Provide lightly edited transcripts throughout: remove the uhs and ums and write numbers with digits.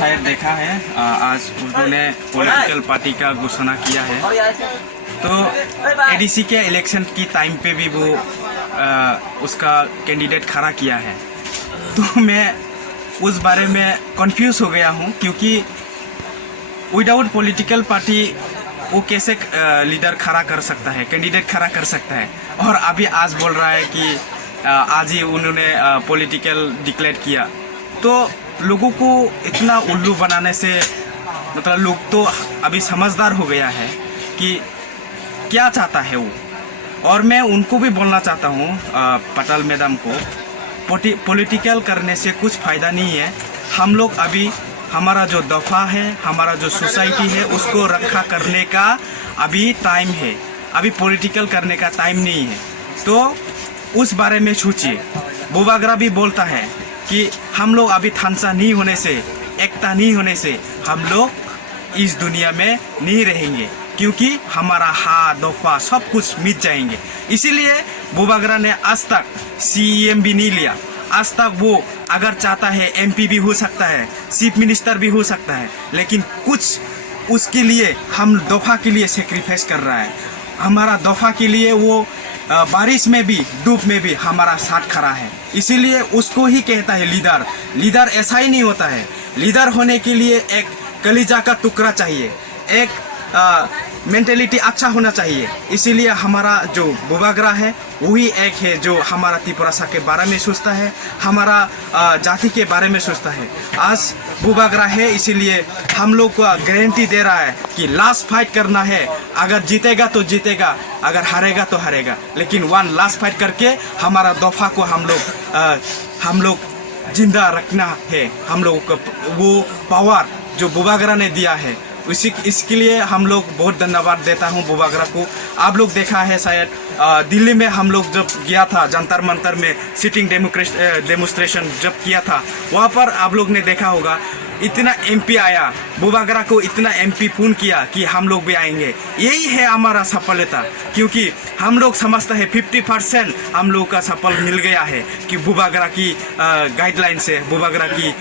शायद देखा है, आज उन्होंने पॉलिटिकल पार्टी का घोषणा किया है। तो एडीसी के इलेक्शन की टाइम पे भी वो उसका कैंडिडेट खड़ा किया है। तो मैं उस बारे में कंफ्यूज हो गया हूँ, क्योंकि विदाउट पॉलिटिकल पार्टी वो कैसे लीडर खड़ा कर सकता है, कैंडिडेट खड़ा कर सकता है। और अभी आज बोल रहा है कि आज ही उन्होंने पॉलिटिकल डिक्लेयर किया। तो लोगों को इतना उल्लू बनाने से मतलब लोग तो अभी समझदार हो गया है कि क्या चाहता है वो। और मैं उनको भी बोलना चाहता हूँ, पटेल मैडम को, पॉलिटिकल करने से कुछ फ़ायदा नहीं है। हम लोग अभी हमारा जो दफ़ा है, हमारा जो सोसाइटी है, उसको रक्षा करने का अभी टाइम है। अभी पॉलिटिकल करने का टाइम नहीं है। तो उस बारे में सोचिए। बुबागरा भी बोलता है कि हम लोग अभी थानसा नहीं होने से, एकता नहीं होने से हम लोग इस दुनिया में नहीं रहेंगे, क्योंकि हमारा हाथ दफा सब कुछ मिट जाएंगे। इसीलिए बुबागरा ने आज तक सीएम भी नहीं लिया। आज तक वो अगर चाहता है एमपी भी हो सकता है, चीफ मिनिस्टर भी हो सकता है, लेकिन कुछ उसके लिए हम दफा के लिए सेक्रीफाइस कर रहा है। हमारा दफा के लिए वो बारिश में भी धूप में भी हमारा साथ खड़ा है। इसीलिए उसको ही कहता है लीडर। लीडर ऐसा ही नहीं होता है। लीडर होने के लिए एक कलीजा का टुकड़ा चाहिए, एक मेंटेलिटी अच्छा होना चाहिए। इसीलिए हमारा जो बुबागरा है वही एक है जो हमारा त्रिपुरा के बारे में सोचता है, हमारा जाति के बारे में सोचता है। आज बुबागरा है, इसीलिए हम लोग को गारंटी दे रहा है कि लास्ट फाइट करना है। अगर जीतेगा तो जीतेगा, अगर हारेगा तो हारेगा, लेकिन वन लास्ट फाइट करके हमारा दफा को हम लोग जिंदा रखना है। हम लोगों को वो पावर जो बुबागरा ने दिया है, इसके लिए हम लोग बहुत धन्यवाद देता हूँ बुबागरा को। आप लोग देखा है शायद दिल्ली में हम लोग जब गया था जंतर मंतर में सिटिंग डेमोस्ट्रेशन जब किया था, वहाँ पर आप लोग ने देखा होगा इतना एमपी आया, बुबागरा को इतना एमपी फोन किया कि हम लोग भी आएंगे। यही है हमारा सफलता, क्योंकि हम लोग समझते हैं 50% हम लोग का सफल मिल गया है कि बुबागरा की गाइडलाइन से, बुबागरा की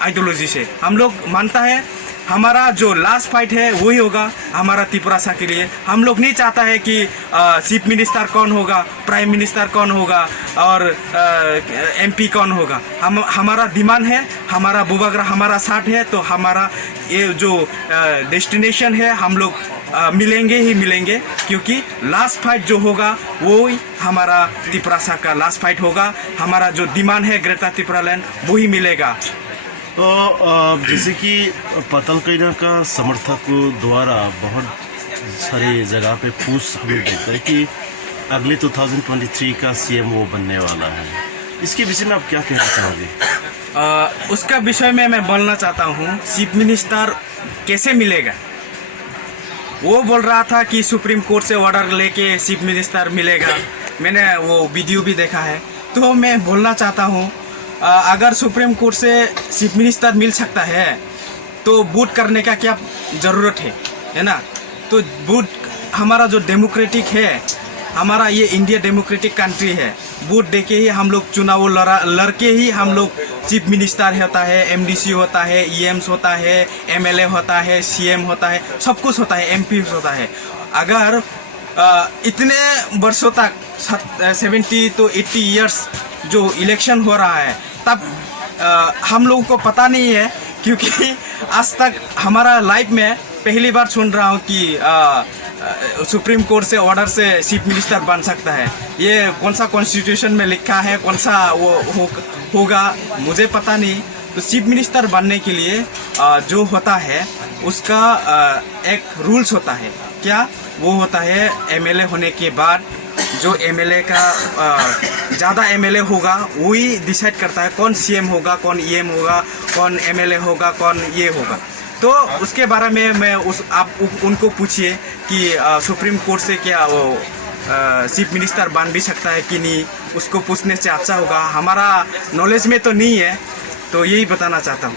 आइडियोलॉजी से। हम लोग मानता है हमारा जो लास्ट फाइट है वही होगा हमारा त्रिपुरा के लिए। हम लोग नहीं चाहता है कि चीफ मिनिस्टर कौन होगा, प्राइम मिनिस्टर कौन होगा और एमपी कौन होगा। हमारा डिमांड है, हमारा बुबागरा हमारा साथ है। तो हमारा ये जो डेस्टिनेशन है हम लोग मिलेंगे ही मिलेंगे, क्योंकि लास्ट फाइट जो होगा वो ही हमारा त्रिपुरा का लास्ट फाइट होगा। हमारा जो डिमांड है ग्रेटर त्रिपुरा लैंड वही मिलेगा। तो जैसे कि पटेल कैडा का समर्थकों द्वारा बहुत सारी जगह पे पूछ हमें देता है कि अगले 2023 का सीएम वो बनने वाला है। इसके विषय में आप क्या कहना चाहोगे? उसका विषय में मैं बोलना चाहता हूँ, चीफ मिनिस्टर कैसे मिलेगा। वो बोल रहा था कि सुप्रीम कोर्ट से ऑर्डर लेके चीफ मिनिस्टर मिलेगा। मैंने वो वीडियो भी देखा है। तो मैं बोलना चाहता हूँ, अगर सुप्रीम कोर्ट से चीफ मिनिस्टर मिल सकता है तो वोट करने का क्या ज़रूरत है ना। तो वोट हमारा जो डेमोक्रेटिक है, हमारा ये इंडिया डेमोक्रेटिक कंट्री है। वोट देके ही हम लोग चुनाव लड़के ही हम लोग चीफ मिनिस्टर होता है, एमडीसी होता है, ईएम्स होता है, एमएलए होता है, सीएम होता है, सब कुछ होता है, एमपी होता है। अगर इतने वर्षों तक 70 to 80 ईयर्स जो इलेक्शन हो रहा है, तब हम लोगों को पता नहीं है, क्योंकि आज तक हमारा लाइफ में पहली बार सुन रहा हूँ कि सुप्रीम कोर्ट से ऑर्डर से चीफ मिनिस्टर बन सकता है। ये कौन सा कॉन्स्टिट्यूशन में लिखा है, कौन सा वो होगा मुझे पता नहीं। तो चीफ मिनिस्टर बनने के लिए जो होता है उसका एक रूल्स होता है। क्या वो होता है, एमएलए होने के बाद जो एमएलए का ज़्यादा एमएलए होगा वही डिसाइड करता है कौन सीएम होगा, कौन ईएम होगा, कौन एमएलए होगा, कौन ये होगा। तो उसके बारे में मैं आप उनको पूछिए कि सुप्रीम कोर्ट से क्या वो चीफ मिनिस्टर बन भी सकता है कि नहीं। उसको पूछने से अच्छा होगा। हमारा नॉलेज में तो नहीं है, तो यही बताना चाहता हूँ।